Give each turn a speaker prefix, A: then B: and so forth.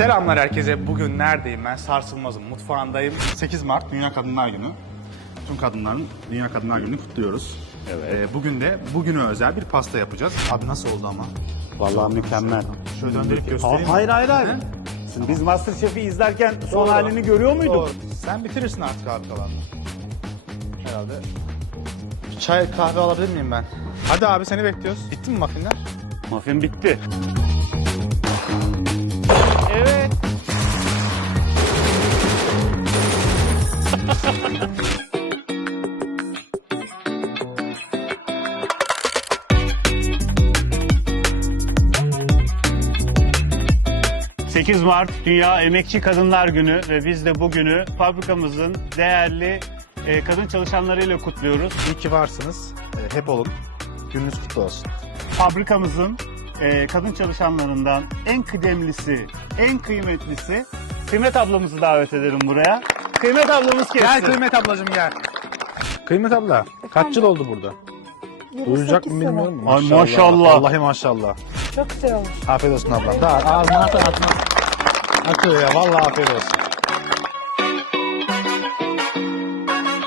A: Selamlar herkese. Bugün neredeyim ben? Sarsılmaz'ın mutfağındayım. 8 Mart Dünya Kadınlar Günü. Tüm kadınların Dünya Kadınlar Günü'nü kutluyoruz.
B: Evet.
A: Bugün de bugüne özel bir pasta yapacağız. Abi nasıl oldu ama?
B: Vallahi mükemmel.
A: Şöyle döndürüp göstereyim.
B: Hayır. Biz Masterchef'i izlerken son halini görüyor muyduk?
A: Doğru. Sen bitirirsin artık abi kalanını. Herhalde. Bir çay kahve alabilir miyim ben? Hadi abi seni bekliyoruz. Bitti mi muffinler?
B: Muffin bitti. Evet. ...8 Mart Dünya Emekçi Kadınlar Günü ve biz de bugünü fabrikamızın değerli kadın çalışanlarıyla kutluyoruz.
A: İyi ki varsınız. Hep olun. Gününüz kutlu olsun.
B: Fabrikamızın kadın çalışanlarından en kıdemlisi, en kıymetlisi Kıymet ablamızı davet ederim buraya. Kıymet ablamız kessin.
A: Gel Kıymet ablacığım gel. Kıymet abla kaç yıl oldu burada? Duyacak mı bilmiyorum.
B: Ay maşallah.
A: Vallahi maşallah.
C: Çok güzel olmuş.
A: Afiyet olsun abla. Daha ağzına atma. Atıyor ya vallahi afiyet olsun.